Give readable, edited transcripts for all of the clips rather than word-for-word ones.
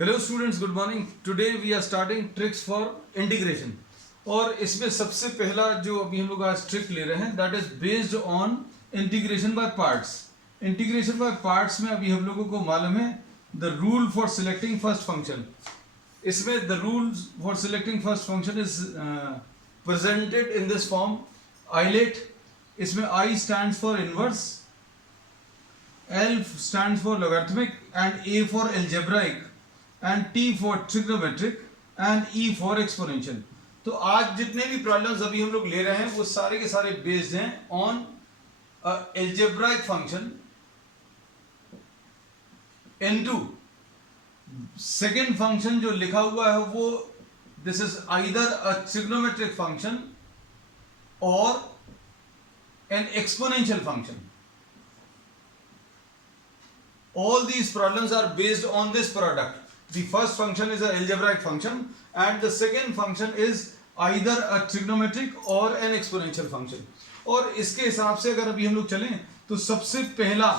Hello students, good morning. Today we are starting tricks for integration. और इसमें सबसे पहला जो अभी हम लोग आज ट्रिक ले रहे हैं that is based on integration by parts. Integration by parts में अभी हम लोगों को मालूम है the rule for selecting first function. इसमें the rule for selecting first function is presented in this form ILATE. इसमें I stands for inverse, L stands for logarithmic and A for algebraic and T for trigonometric and E for exponential। तो आज जितने भी problems अभी हम लोग ले रहे हैं वो सारे के सारे बेस्ड हैं on algebraic function into second function जो लिखा हुआ है वो this is either a trigonometric function और an exponential function. All these problems are based on this product. The first function is an algebraic function and the second function is either a trigonometric or an exponential function। और इसके हिसाब से अगर अभी हम लोग चलें तो सबसे पहला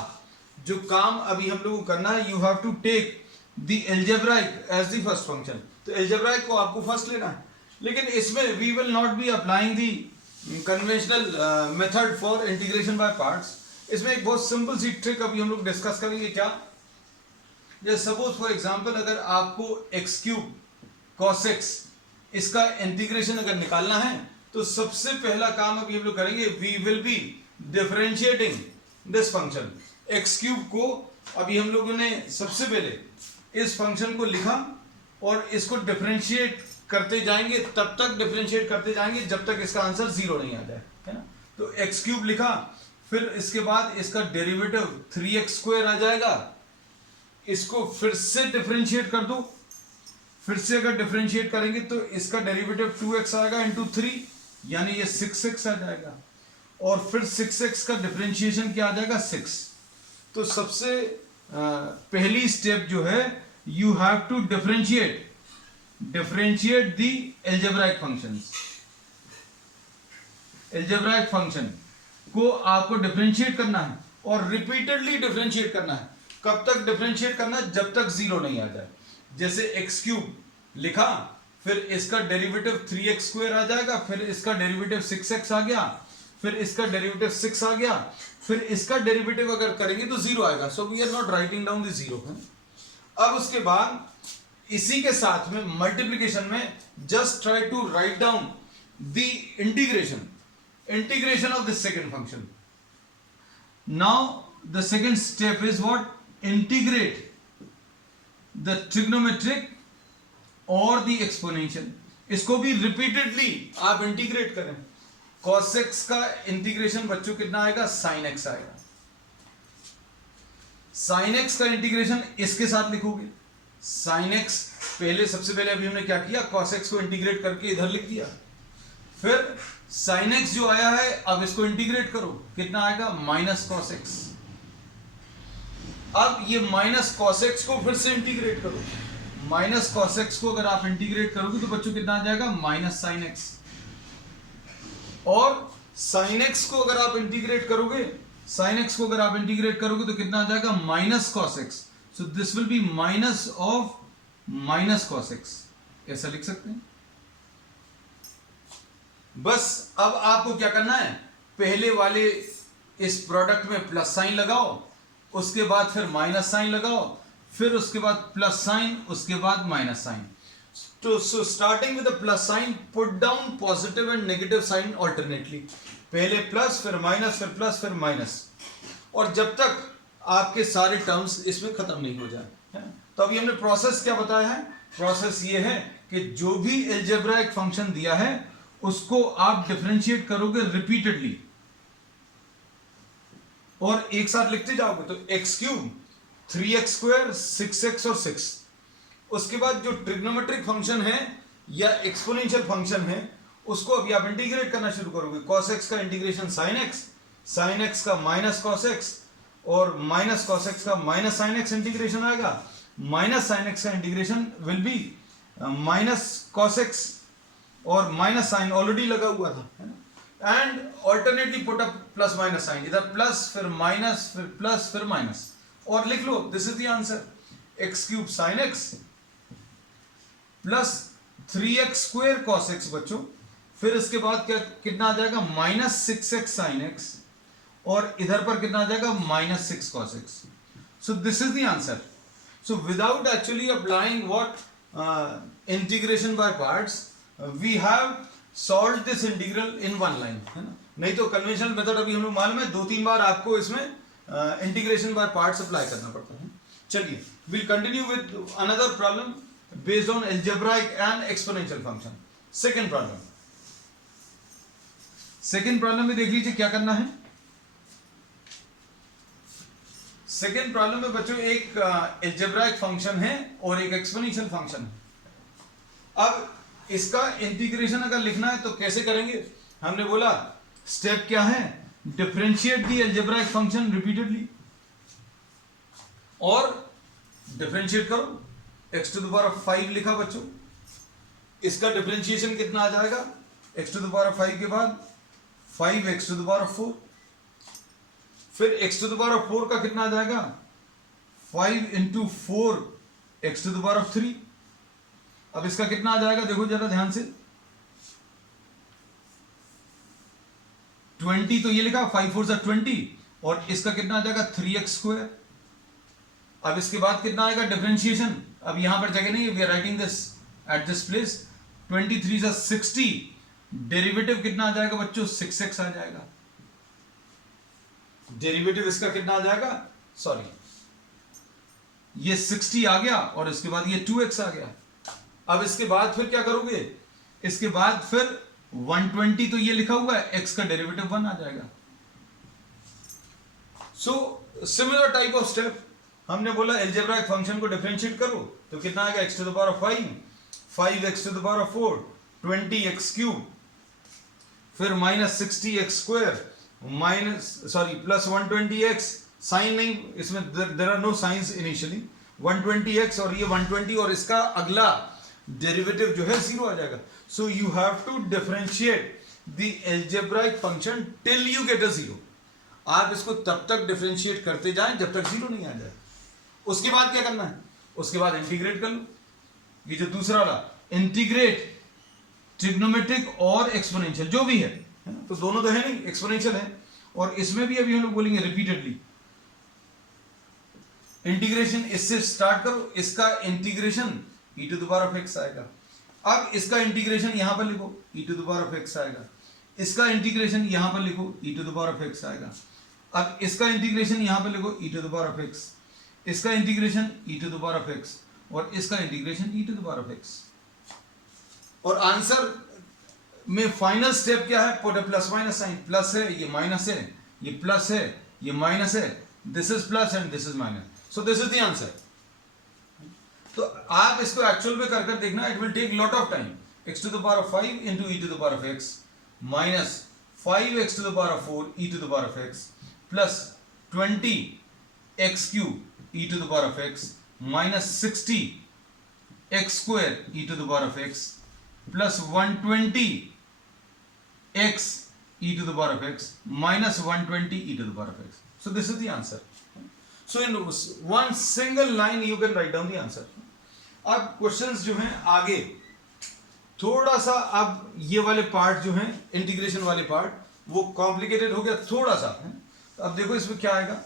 जो काम अभी हम लोग को करना है, you have to take the algebraic as the first function। तो algebraic को आपको फर्स्ट लेना है, लेकिन इसमें we will not be applying the conventional method for integration by parts। इसमें एक बहुत सिंपल सी ट्रिक अभी हम लोग डिस्कस करेंगे। क्या, जैसे सपोज फॉर एग्जांपल अगर आपको x क्यूब cos x इसका इंटीग्रेशन अगर निकालना है तो सबसे पहला काम अभी हम लोग करेंगे we will be differentiating this function. x cube को अभी हम लोगों ने सबसे पहले इस फंक्शन को लिखा और इसको डिफरेंशिएट करते जाएंगे, तब तक डिफरेंशिएट करते जाएंगे जब तक इसका आंसर जीरो नहीं आ जाए, है ना। तो x क्यूब लिखा, फिर इसके बाद इसका डेरिवेटिव 3x स्क्वायर आ जाएगा। इसको फिर से डिफरेंशिएट कर दो, फिर से अगर डिफरेंशिएट करेंगे तो इसका डेरिवेटिव 2x आएगा इंटू 3 यानी ये 6x आ जाएगा। और फिर 6x का डिफरेंशिएशन क्या आ जाएगा 6। तो सबसे पहली स्टेप जो है you have to differentiate the algebraic functions. Algebraic function को आपको डिफरेंशिएट करना है और रिपीटेडली डिफरेंशिएट करना है। कब तक डिफरेंशिएट करना है? जब तक जीरो नहीं आ जाए। जैसे x क्यूब लिखा, फिर इसका डेरिवेटिव 3x स्क्वायर आ जाएगा, फिर इसका डेरिवेटिव 6x आ गया, फिर इसका डेरिवेटिव 6 आ गया, फिर इसका डेरिवेटिव अगर करेंगे तो जीरो आएगा। So we are not writing down the zero. अब उसके बाद इसी के साथ में मल्टीप्लीकेशन में just try to write down the integration of the second function। Now the second step is what? Integrate the trigonometric or the exponential। इसको भी repeatedly आप इंटीग्रेट करें। cos x का इंटीग्रेशन बच्चों कितना आएगा? sin x आएगा। sin x का इंटीग्रेशन इसके साथ लिखोगे। sin x पहले सबसे पहले अभी हमने क्या किया, cos x को इंटीग्रेट करके इधर लिख दिया। फिर sin x जो आया है अब इसको इंटीग्रेट करो, कितना आएगा? Minus cos x। अब ये माइनस cos x को फिर से इंटीग्रेट करो। माइनस cos x को अगर आप इंटीग्रेट करोगे तो बच्चों कितना आ जाएगा? Minus sin x। और sin x को अगर आप इंटीग्रेट करोगे, sin x को अगर आप इंटीग्रेट करोगे तो कितना आ जाएगा? Minus cos x। So this will be minus of minus cos x। ऐसा लिख सकते हैं। बस अब आपको क्या करना है, पहले वाले इस प्रोडक्ट में प्लस साइन लगाओ, उसके बाद फिर माइनस साइन लगाओ, फिर उसके बाद प्लस साइन, उसके बाद माइनस साइन। तो so starting with the plus sign put down positive and negative sign alternately. पहले प्लस, फिर माइनस, फिर प्लस, फिर माइनस, और जब तक आपके सारे टर्म्स इसमें खत्म नहीं हो जाए। तो अभी हमने प्रोसेस क्या बताया है? प्रोसेस ये है कि जो भी एल्जेब्राइक फंक्शन दिया है उसको आप डिफरेंशिएट करोगे रिपीटेडली और एक साथ लिखते जाओगे। तो x cube, 3x square, 6x और 6। उसके बाद जो ट्रिग्नोमेट्रिक फंक्शन है या एक्सपोनेंशियल फंक्शन है उसको अभी आप इंटीग्रेट करना शुरू करोगे। cos x का इंटीग्रेशन sin x का माइनस cos x और माइनस cos x का माइनस sin x इंटीग्रेशन आएगा। माइनस sin x का integration will be minus cos x और माइनस साइन ऑलरेडी लगा हुआ था, है ना। And alternately put up plus minus sign, इधर प्लस फिर माइनस फिर प्लस फिर माइनस, और लिख लो this is the answer. x cube sin x plus 3x square cos x बच्चों, फिर इसके बाद क्या कितना आ जाएगा माइनस 6x साइन एक्स, और इधर पर कितना आ जाएगा minus 6 cos x. So this is the answer. So without actually applying what integration by parts we have solve this integral in one line, है ना. नहीं तो कन्वेंशनल मेथड अभी हम लोग मालूम है 2-3 बार आपको इसमें इंटीग्रेशन बाय पार्ट्स अप्लाई करना पड़ता है. चलिए we'll continue with another problem based on algebraic and exponential function. Second problem में देख लीजिए क्या करना है. सेकेंड प्रॉब्लम में बच्चों एक algebraic फंक्शन है और एक एक्सपोनेंशियल फंक्शन है. अब इसका इंटीग्रेशन अगर लिखना है तो कैसे करेंगे. हमने बोला स्टेप क्या है, differentiate the algebraic function repeatedly और डिफरेंशिएट करो. x to the power of 5 लिखा बच्चों. इसका डिफरेंशिएशन कितना आ जाएगा, x to the power of 5 के बाद 5x to the power of 4, फिर x to the power of 4 का कितना आ जाएगा 5 into 4x to the power of 3. अब इसका कितना आ जाएगा देखो जरा ध्यान से, 20 तो ये लिखा 5 4 20, और इसका कितना आ जाएगा 3x स्क्वायर. अब इसके बाद कितना आएगा डिफरेंशिएशन. अब यहां पर जगह नहीं है, we are writing this at this place. 23 से 60, डेरिवेटिव कितना आ जाएगा बच्चों 6x आ जाएगा. डेरिवेटिव इसका कितना आ जाएगा, सॉरी ये 60 आ गया और इसके बाद ये 2x आ गया. अब इसके बाद फिर क्या करोगे, इसके बाद फिर 120 तो ये लिखा हुआ है, x का डेरिवेटिव 1 आ जाएगा. So similar type of step. हमने बोला एल्जेब्राइक फंक्शन को डिफरेंशिएट करो तो कितना आएगा x to the power of 5, 5x to the power of 4, 20x cube, फिर minus 60x square, plus 120x. Sign नहीं इसमें, there are no signs initially. 120x और ये 120 और इसका अगला डेरिवेटिव जो है 0 आ जाएगा. So you have to differentiate the algebraic function till you get a 0. आप इसको तब तक डिफरेंशिएट करते जाएं जब तक 0 नहीं आ जाए. उसके बाद क्या करना है, उसके बाद इंटीग्रेट कर लो. ये जो दूसरा वाला इंटीग्रेट ट्रिग्नोमेट्रिक और एक्सपोनेंशियल जो भी है ना, तो दोनों तो है नहीं, एक्सपोनेंशियल है और इसमें भी अभी हम लोग बोलेंगे रिपीटेडली. इंटीग्रेशन इससे स्टार्ट करो, इसका integration e to the power of x आएगा. अब इसका इंटीग्रेशन यहां पर लिखो e to the power of x आएगा. इसका इंटीग्रेशन यहां पर लिखो e to the power of x आएगा. अब इसका इंटीग्रेशन यहां पर लिखो e to the power of x, इसका integration e to the power of x और इसका integration e to the power of x. और आंसर में फाइनल स्टेप क्या है, put a plus minus sign. Plus है, ये माइनस है, ये प्लस है, ये माइनस है, this is plus and this is minus. So this is the answer. तो आप इसको एक्चुअल में कर देखना, it will take lot of time. x to the power of 5 into e to the power of x minus 5x to the power of 4 e to the power of x plus 20x cube e to the power of x minus 60 x square e to the power of x plus 120 x e to the power of x minus 120 e to the power of x. So this is the answer. So in one single line you can write down the answer. अब questions जो हैं आगे थोड़ा सा, अब ये वाले part जो हैं इंटीग्रेशन वाले पार्ट वो कॉम्प्लिकेटेड हो गया थोड़ा सा. अब देखो इसमें क्या आएगा.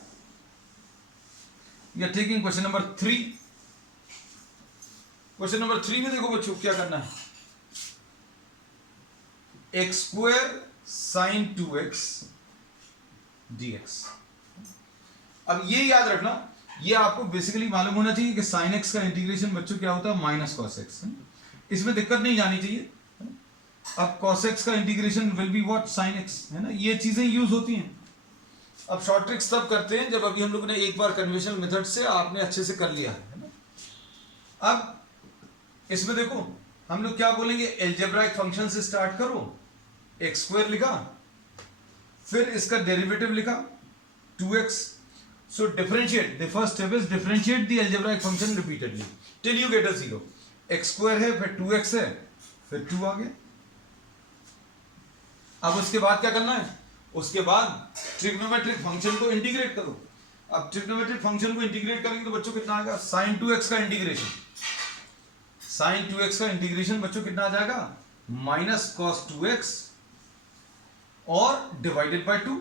You are taking question number 3. Question number 3 में देखो बच्चों क्या करना है. x square sine 2x dx. अब ये याद रखना, ये आपको बेसिकली मालूम होना चाहिए कि साइन x का इंटीग्रेशन बच्चों क्या होता है माइनस कॉस x. इसमें दिक्कत नहीं जानी चाहिए. अब cos x का integration will be what sine x, है ना. ये चीजें यूज होती हैं. अब शॉर्ट ट्रिक्स तब करते हैं जब अभी हम लोगों ने एक बार कन्वेंशनल मेथड से आपने अच्छे से कर लिया है ना. अब इसमें देखो हम लोग क्या बोलेंगे, एल्जेब्राइक फंक्शन से स्टार्ट करो. एक्स स्क्वायर लिखा, फिर इसका डेरिवेटिव लिखा 2x. So differentiate, the first step is differentiate the algebraic function repeatedly till you get a 0. X square है, फिर 2x है, फिर 2 आ गया. अब उसके बाद क्या करना है, उसके बाद ट्रिग्नोमेट्रिक फंक्शन को इंटीग्रेट करो. अब ट्रिग्नोमेट्रिक फंक्शन को इंटीग्रेट करेंगे तो बच्चों कितना आएगा, sin 2x का इंटीग्रेशन. साइन 2x का इंटीग्रेशन बच्चों कितना आ जाएगा, माइनस कॉस 2x और डिवाइडेड बाय 2,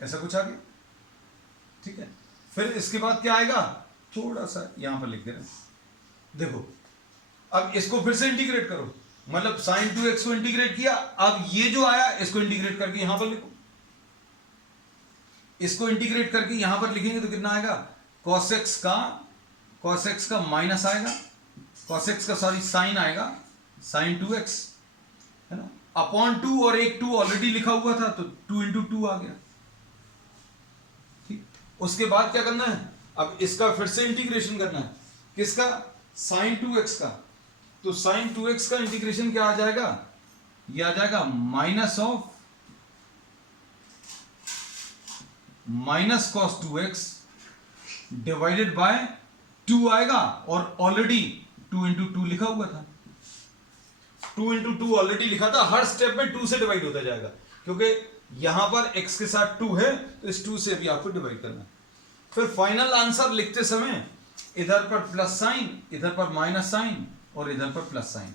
ऐसा कुछ आ गया। ठीक है, फिर इसके बाद क्या आएगा, थोड़ा सा यहां पर लिख दे रहे हैं, देखो अब इसको फिर से इंटीग्रेट करो, मतलब साइन 2x को इंटीग्रेट किया, अब ये जो आया इसको इंटीग्रेट करके यहां पर लिखो, इसको इंटीग्रेट करके यहां पर लिखेंगे तो कितना आएगा, cos x का माइनस आएगा, cos x का सॉरी साइन आएगा, साइन 2x है ना, अपॉन 2, और एक 2 ऑलरेडी लिखा हुआ था तो 2 इंटू 2 आ गया। ठीक, उसके बाद क्या करना है, अब इसका फिर से इंटीग्रेशन करना है, किसका, साइन 2x का, तो साइन 2x का इंटीग्रेशन क्या आ जाएगा, ये आ जाएगा minus of minus cos 2x divided by 2 आएगा, और ऑलरेडी 2 इंटू 2 लिखा हुआ था, 2 इंटू 2 ऑलरेडी लिखा था, हर स्टेप में 2 से डिवाइड होता जाएगा, क्योंकि यहां पर x के साथ 2 है तो इस 2 से भी आपको डिवाइड करना है। फिर फाइनल आंसर लिखते समय इधर पर प्लस साइन, इधर पर माइनस साइन, और इधर पर प्लस साइन।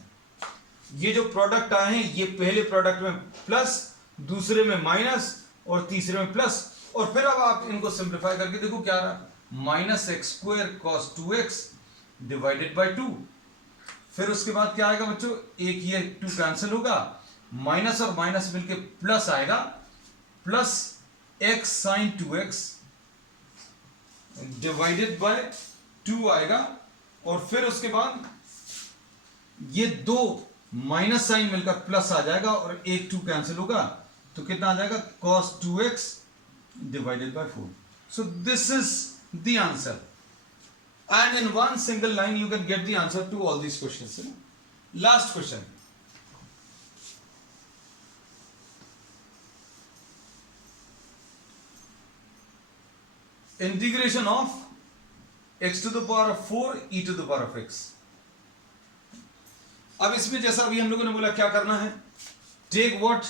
ये जो प्रोडक्ट आए हैं ये पहले प्रोडक्ट में प्लस, दूसरे में माइनस, और तीसरे में प्लस, और फिर अब आप इनको सिंप्लीफाई करके देखो क्या रहा, minus x square cos 2x divided by 2। फिर उसके बाद क्या आएगा बच्चों, एक ये 2 कैंसिल होगा, माइनस और माइनस मिलके प्लस आएगा, plus x sine 2x divided by 2 आएगा, और फिर उसके बाद ये 2 माइनस साइन मिलकर प्लस आ जाएगा, और एक 2 कैंसिल होगा तो कितना आ जाएगा, cos 2x divided by 4. So this is the answer, and in one single line you can get the answer to all these questions. Last question. Integration of x to the power of 4 e to the power of x. अब इसमें जैसा अभी हम लोगों ने बोला क्या करना है, take what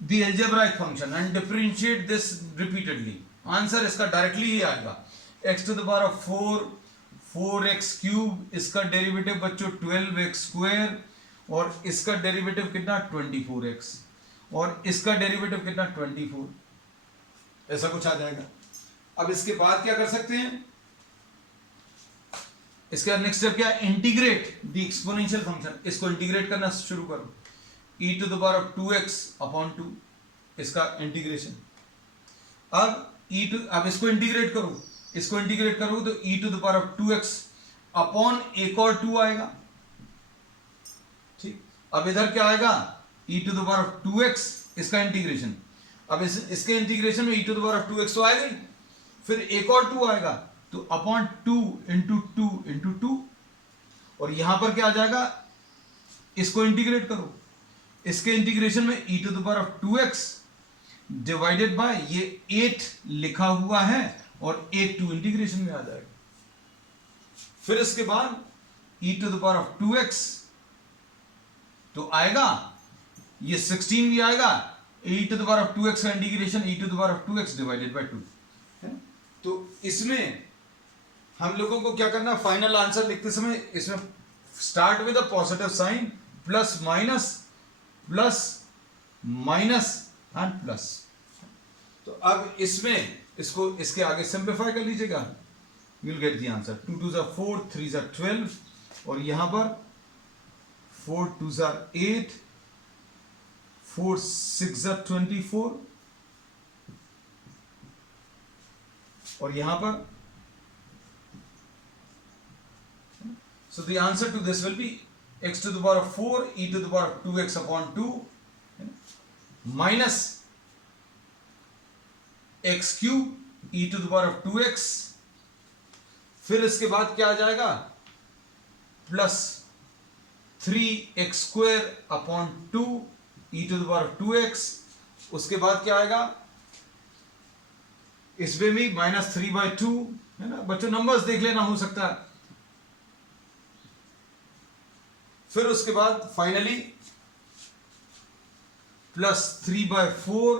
the algebraic function and differentiate this repeatedly. Answer इसका डायरेक्टली ही आएगा, x to the power of 4, 4x cube, इसका डेरिवेटिव बच्चों 12x स्क्वायर, और इसका डेरिवेटिव कितना 24x, और इसका डेरिवेटिव कितना 24, ऐसा कुछ आ जाएगा। अब इसके बाद क्या कर सकते हैं, इसका नेक्स्ट स्टेप क्या है, इंटीग्रेट द एक्सपोनेंशियल फंक्शन, इसको इंटीग्रेट करना शुरू करो, e to the power of 2x upon 2, इसका इंटीग्रेशन। अब इसको इंटीग्रेट करो, इसको इंटीग्रेट करो तो e to the power of 2x upon एक और 2 आएगा। ठीक, अब इधर क्या आएगा, e to the power of 2x, इसका इंटीग्रेशन। अब इसके इंटीग्रेशन में e to the power of 2x तो आएगा ही, फिर एक और 2 आएगा तो अपॉन 2 इंटू 2 इंटू 2, और यहां पर क्या आ जाएगा, इसको इंटीग्रेट करो, इसके इंटीग्रेशन में e to the power of 2x divided by ये 8 लिखा हुआ है, और एक 2 इंटीग्रेशन में आ जाएगा। फिर इसके बाद e to the power of 2x तो आएगा, ये 16 भी आएगा, e to the power of 2x का integration e to the power of 2x divided by 2 है। तो इसमें हम लोगों को क्या करना, फाइनल आंसर लिखते समय इसमें start with a positive sign, plus minus and plus. तो अब इसमें इसको इसके आगे सिंप्लीफाई कर लीजिएगा, you will get the answer. 2 2 ज़ा 4, 3 ज़ा 12, और यहां पर 4 2 ज़ा 8, 4 6 ज़ा 24, और यहां पर, so the answer to this will be x to the power of 4 e to the power of 2x upon 2 minus x cube e to the power of 2x, फिर इसके बाद क्या आ जाएगा, plus 3x square upon 2 e to the power of 2x, उसके बाद क्या आएगा, इसमें भी माइनस 3/2 है ना बच्चों, नंबर्स देख लेना, हो सकता है। फिर उसके बाद finally plus 3/4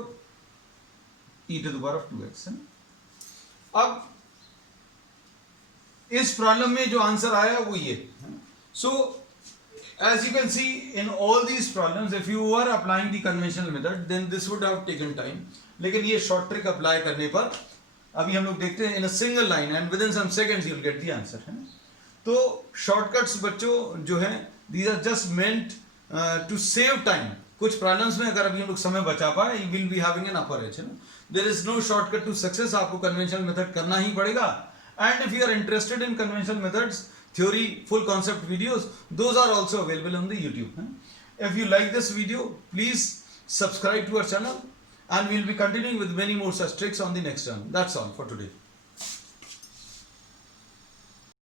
e to the power of 2x है ना। अब इस प्रॉब्लम में जो आंसर आया वो ये, So as you can see in all these problems, if you were applying the conventional method, then this would have taken time. लेकिन ये short trick apply करने पर अभी हम लोग देखते हैं in a single line and within some seconds you'll get the answer, है ना? तो shortcuts बच्चों जो हैं, these are just meant to save time. कुछ problems में अगर अभी हम लोग समय बचा पाए, you will be having an upper edge, है ना? There is no shortcut to success. आपको conventional method करना ही पड़ेगा. And if you are interested in conventional methods, theory, full concept videos, those are also available on the YouTube. If you like this video, please subscribe to our channel and we'll be continuing with many more such tricks on the next channel. That's all for today.